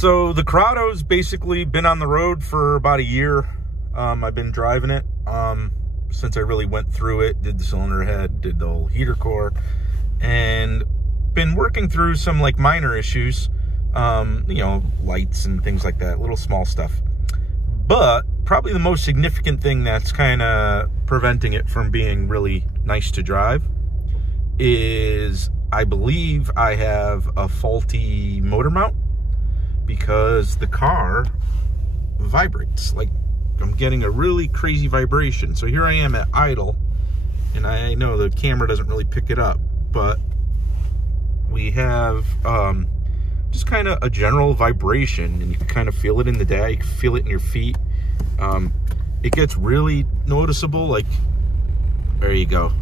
So the Corrado's basically been on the road for about a year. I've been driving it since I really went through it, did the cylinder head, did the whole heater core, and been working through some like minor issues, you know, lights and things like that, little small stuff. But probably the most significant thing that's kind of preventing it from being really nice to drive is I believe I have a faulty motor mount, because the car vibrates. Like, I'm getting a really crazy vibration. So here I am at idle, and I know the camera doesn't really pick it up, but we have just kind of a general vibration, and you can kind of feel it in the day, you can feel it in your feet. It gets really noticeable. Like, there you go,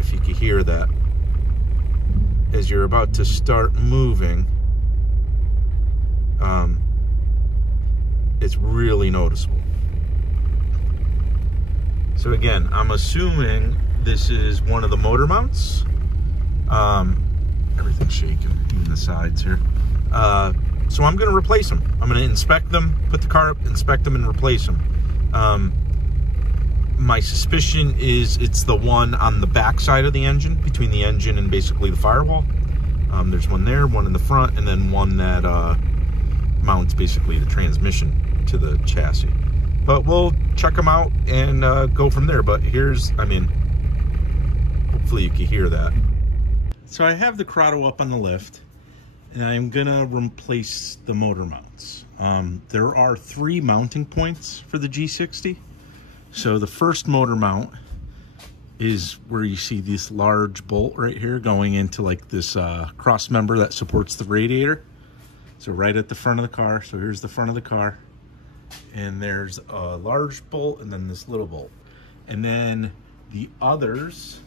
if you can hear that as you're about to start moving. It's really noticeable. So again, I'm assuming this is one of the motor mounts. Everything's shaking, even the sides here. So I'm gonna replace them. I'm gonna inspect them, put the car up, inspect them, and replace them. My suspicion is it's the one on the back side of the engine, between the engine and basically the firewall. There's one there, one in the front, and then one that mounts basically the transmission to the chassis. But we'll check them out and go from there. But here's, I mean, hopefully you can hear that. So I have the Corrado up on the lift, and I'm gonna replace the motor mounts. There are 3 mounting points for the G60. So the first motor mount is where you see this large bolt right here going into like this cross member that supports the radiator. So right at the front of the car. So here's the front of the car, and there's a large bolt and then this little bolt. And then the others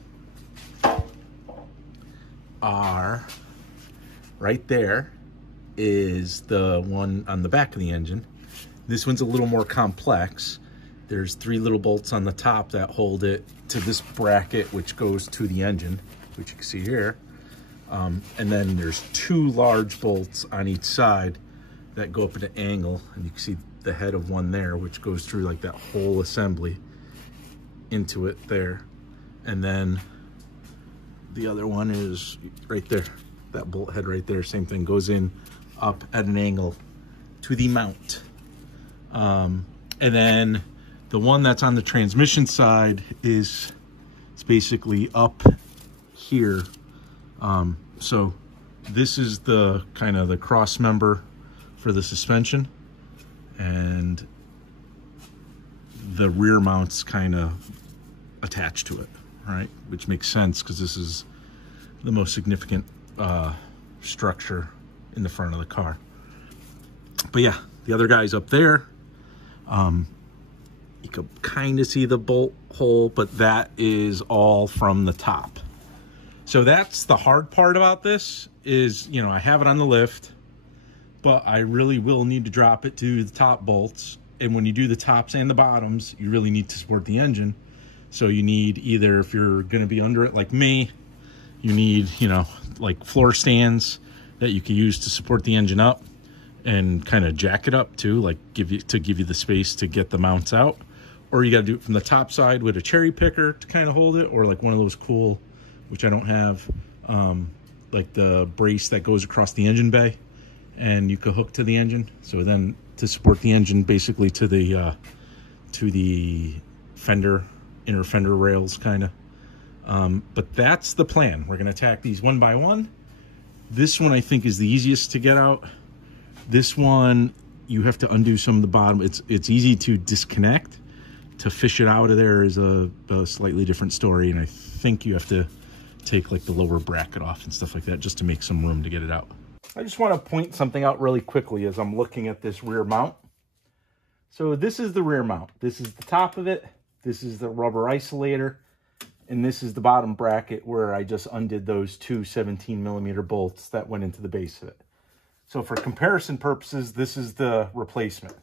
are right there is the one on the back of the engine. This one's a little more complex. There's 3 little bolts on the top that hold it to this bracket, which goes to the engine, which you can see here. And then there's 2 large bolts on each side that go up at an angle, and you can see the head of one there, which goes through like that whole assembly into it there. And then the other one is right there, that bolt head right there, same thing, goes in up at an angle to the mount. And then the one that's on the transmission side is, it's basically up here. So this is the kind of the cross member for the suspension, and the rear mount's kind of attached to it, right? Which makes sense because this is the most significant structure in the front of the car. But yeah, the other guy's up there. You can kind of see the bolt hole, but that is all from the top. So that's the hard part about this is, you know, I have it on the lift, but I really will need to drop it to the top bolts. And when you do the tops and the bottoms, you really need to support the engine. So you need either, if you're going to be under it like me, you need, you know, like floor stands that you can use to support the engine up and kind of jack it up too, like give you the space to get the mounts out. Or you got to do it from the top side with a cherry picker to kind of hold it, or like one of those cool, which I don't have, like the brace that goes across the engine bay and you can hook to the engine. So then to support the engine basically to the fender, inner fender rails kind of. But that's the plan. We're going to attack these one by one. This one I think is the easiest to get out. This one, you have to undo some of the bottom. It's easy to disconnect. To fish it out of there is a slightly different story, and I think you have to take like the lower bracket off and stuff like that just to make some room to get it out. I just want to point something out really quickly as I'm looking at this rear mount. So this is the rear mount. This is the top of it. This is the rubber isolator, and this is the bottom bracket where I just undid those 2 17mm bolts that went into the base of it. So for comparison purposes, this is the replacement.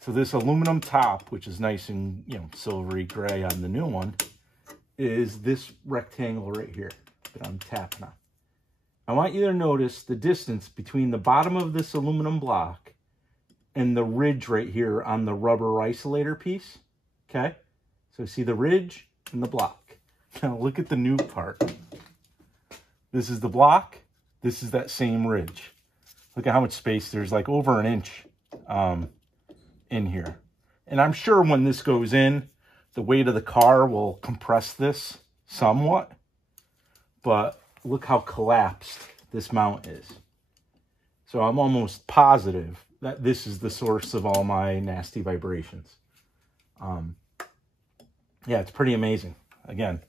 So this aluminum top, which is nice and, you know, silvery gray on the new one, is this rectangle right here that I'm tapping on. I want you to notice the distance between the bottom of this aluminum block and the ridge right here on the rubber isolator piece. Okay? So see the ridge and the block. Now look at the new part. This is the block. This is that same ridge. Look at how much space. There's like over an inch in here. And I'm sure when this goes in, the weight of the car will compress this somewhat. But look how collapsed this mount is. So I'm almost positive that this is the source of all my nasty vibrations. Yeah, it's pretty amazing. Again,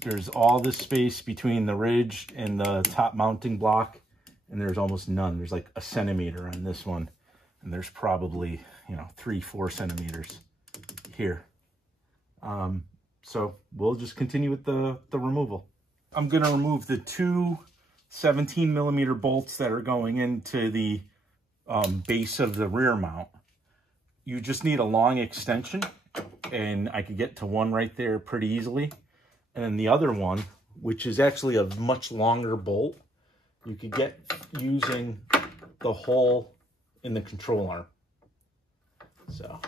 there's all this space between the ridge and the top mounting block, and there's almost none. There's like a centimeter on this one, and there's probably, 3-4 centimeters here. So we'll just continue with the removal. I'm gonna remove the two 17mm bolts that are going into the base of the rear mount. You just need a long extension, and I could get to one right there pretty easily. And then the other one, which is actually a much longer bolt, you could get using the hole in the control arm. So.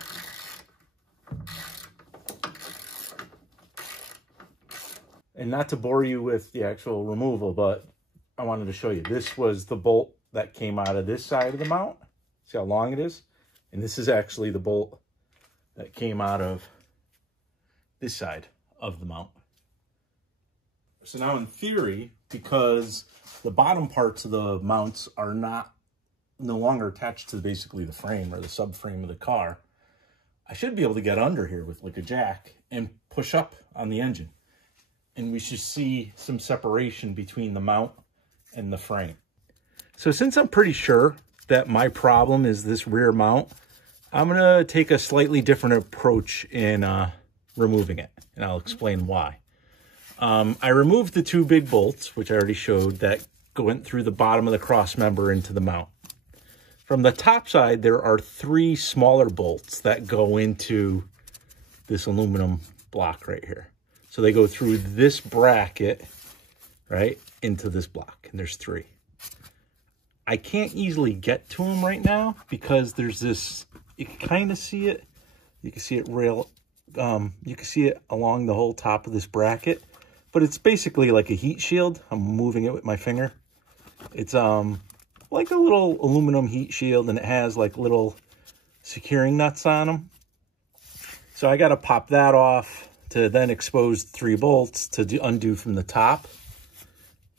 And not to bore you with the actual removal, but I wanted to show you. This was the bolt that came out of this side of the mount. See how long it is? And this is actually the bolt that came out of this side of the mount. So now in theory, because the bottom parts of the mounts are no longer attached to basically the frame or the subframe of the car, I should be able to get under here with like a jack and push up on the engine. And we should see some separation between the mount and the frame. So since I'm pretty sure that my problem is this rear mount, I'm gonna take a slightly different approach in removing it, and I'll explain why. I removed the two big bolts, which I already showed, that went through the bottom of the cross member into the mount. From the top side, there are 3 smaller bolts that go into this aluminum block right here. So they go through this bracket, right, into this block, and there's 3. I can't easily get to them right now because there's this, you can kind of see it. You can see it you can see it along the whole top of this bracket, but it's basically like a heat shield. I'm moving it with my finger. It's like a little aluminum heat shield, and it has like little securing nuts on them. So I got to pop that off to then expose 3 bolts to undo from the top.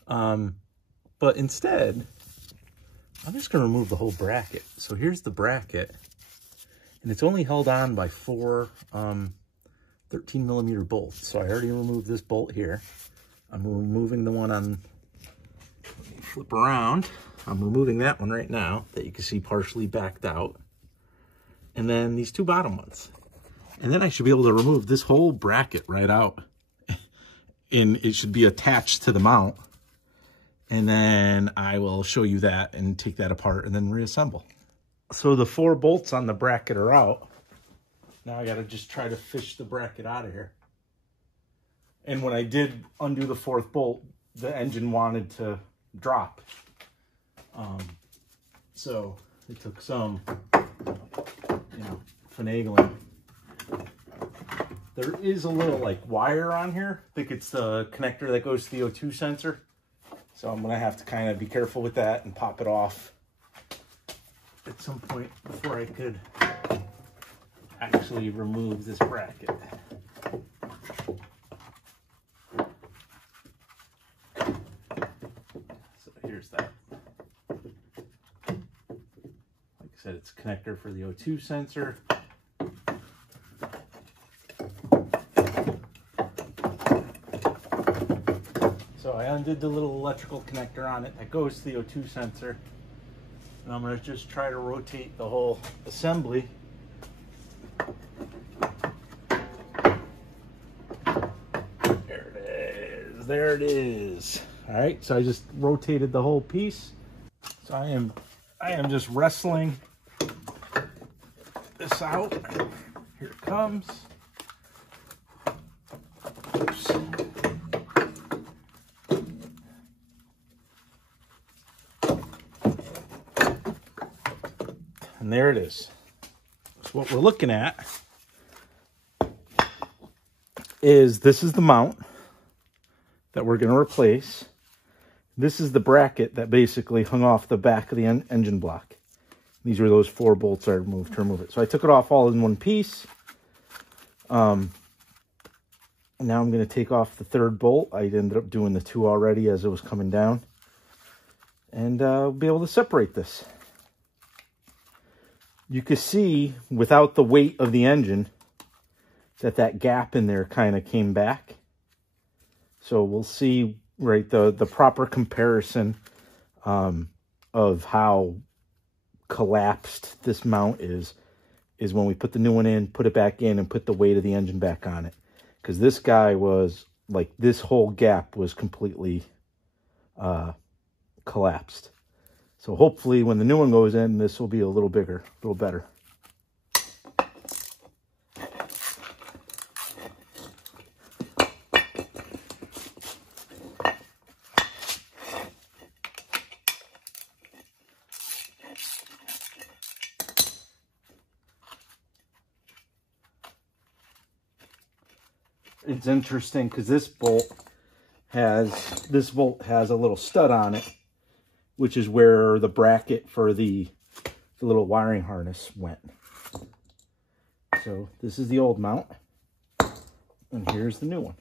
But instead, I'm just going to remove the whole bracket. So here's the bracket, and it's only held on by 4 13mm bolts. So I already removed this bolt here. I'm removing the one on, let me flip around. I'm removing that one right now that you can see partially backed out. And then these 2 bottom ones. And then I should be able to remove this whole bracket right out. And it should be attached to the mount. And then I will show you that and take that apart and then reassemble. So the 4 bolts on the bracket are out. Now I gotta just try to fish the bracket out of here. And when I did undo the 4th bolt, the engine wanted to drop. So it took some, finagling. There is a little like wire on here. I think it's the connector that goes to the O2 sensor. So I'm gonna have to kind of be careful with that and pop it off at some point before I could actually remove this bracket. So here's that. Like I said, it's a connector for the O2 sensor. So I undid the little electrical connector on it that goes to the O2 sensor. And I'm going to just try to rotate the whole assembly. There it is. There it is. All right, so I just rotated the whole piece. So I am just wrestling this out. Here it comes. Oops. And there it is. So what we're looking at is this is the mount that we're going to replace. This is the bracket that basically hung off the back of the engine block. These were those 4 bolts I removed to remove it. So I took it off all in one piece. Now I'm going to take off the 3rd bolt. I ended up doing the 2 already as it was coming down. And be able to separate this. You can see without the weight of the engine that gap in there kind of came back. So we'll see, right, the proper comparison of how collapsed this mount is when we put the new one in, put it back in, and put the weight of the engine back on it. Because this guy was, like, this whole gap was completely collapsed. So hopefully when the new one goes in, this will be a little bigger, a little better. It's interesting because this bolt has a little stud on it, which is where the bracket for the little wiring harness went. So this is the old mount, and here's the new one.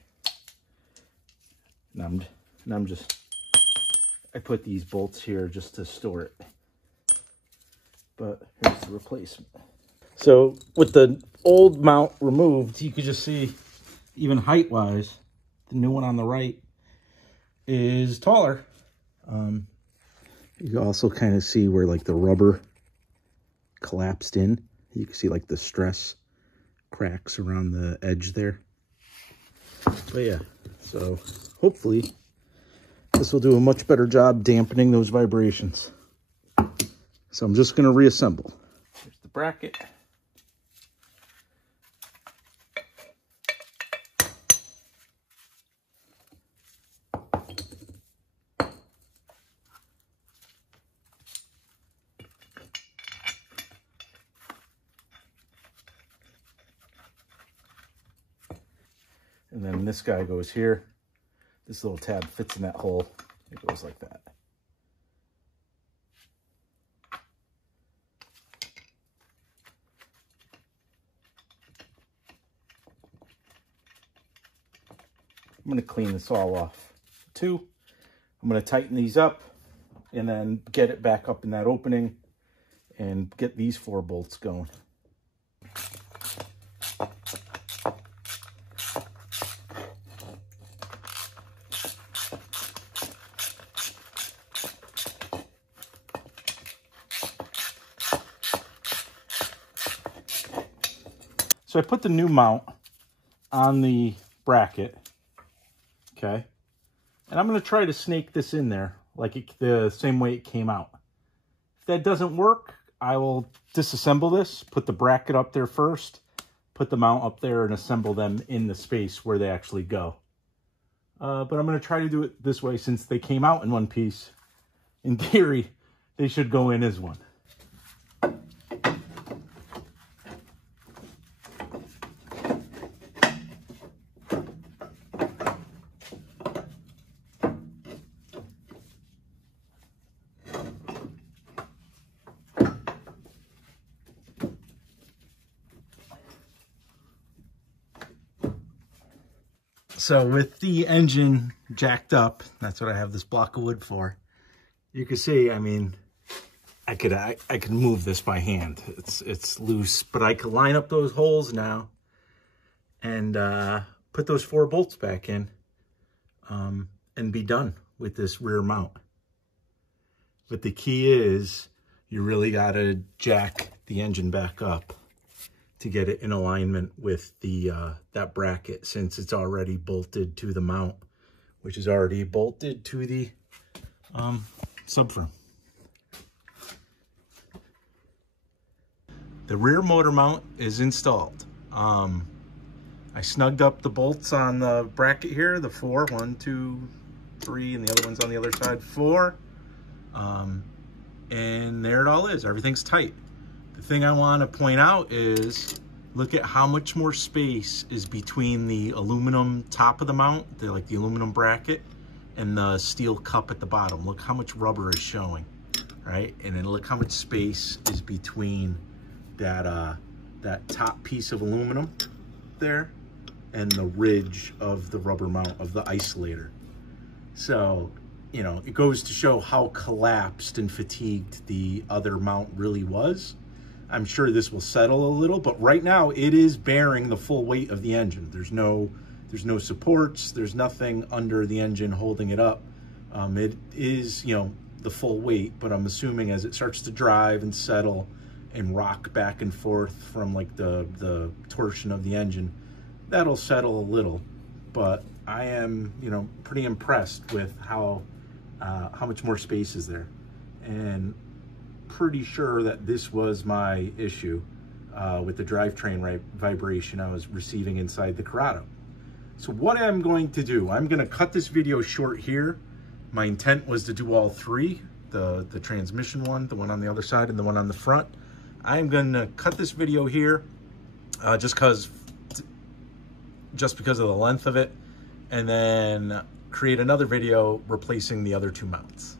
And I put these bolts here just to store it. But here's the replacement. So with the old mount removed, you could just see, even height-wise, the new one on the right is taller. You can also kind of see where, like, the rubber collapsed in. You can see, like, the stress cracks around the edge there. But yeah, so hopefully this will do a much better job dampening those vibrations. So I'm just going to reassemble. Here's the bracket. And then this guy goes here. This little tab fits in that hole. It goes like that. I'm going to clean this all off too. I'm going to tighten these up and then get it back up in that opening and get these 4 bolts going. So I put the new mount on the bracket, okay? And I'm going to try to snake this in there like the same way it came out. If that doesn't work, I will disassemble this, put the bracket up there first, put the mount up there, and assemble them in the space where they actually go. But I'm going to try to do it this way since they came out in one piece. In theory, they should go in as one. So with the engine jacked up, that's what I have this block of wood for. You can see, I mean, I could move this by hand. It's loose, but I could line up those holes now and put those 4 bolts back in and be done with this rear mount. But the key is you really got to jack the engine back up to get it in alignment with the that bracket, since it's already bolted to the mount, which is already bolted to the subframe. The rear motor mount is installed. I snugged up the bolts on the bracket here, the 4, 1, 2, 3, and the other one's on the other side, 4. And there it all is. Everything's tight. The thing I want to point out is, look at how much more space is between the aluminum top of the mount, like the aluminum bracket, and the steel cup at the bottom. Look how much rubber is showing, right? And then look how much space is between that, that top piece of aluminum there and the ridge of the rubber mount of the isolator. So, you know, it goes to show how collapsed and fatigued the other mount really was. I'm sure this will settle a little, but right now it is bearing the full weight of the engine. There's no supports, there's nothing under the engine holding it up. It is, you know, the full weight, but I'm assuming as it starts to drive and settle and rock back and forth from like the torsion of the engine, that'll settle a little. But I am, you know, pretty impressed with how much more space is there, and pretty sure that this was my issue with the drivetrain vibration I was receiving inside the Corrado. So what I'm going to do, I'm going to cut this video short here. My intent was to do all three, the transmission one, the one on the other side, and the one on the front. I'm going to cut this video here just because of the length of it, and then create another video replacing the other two mounts.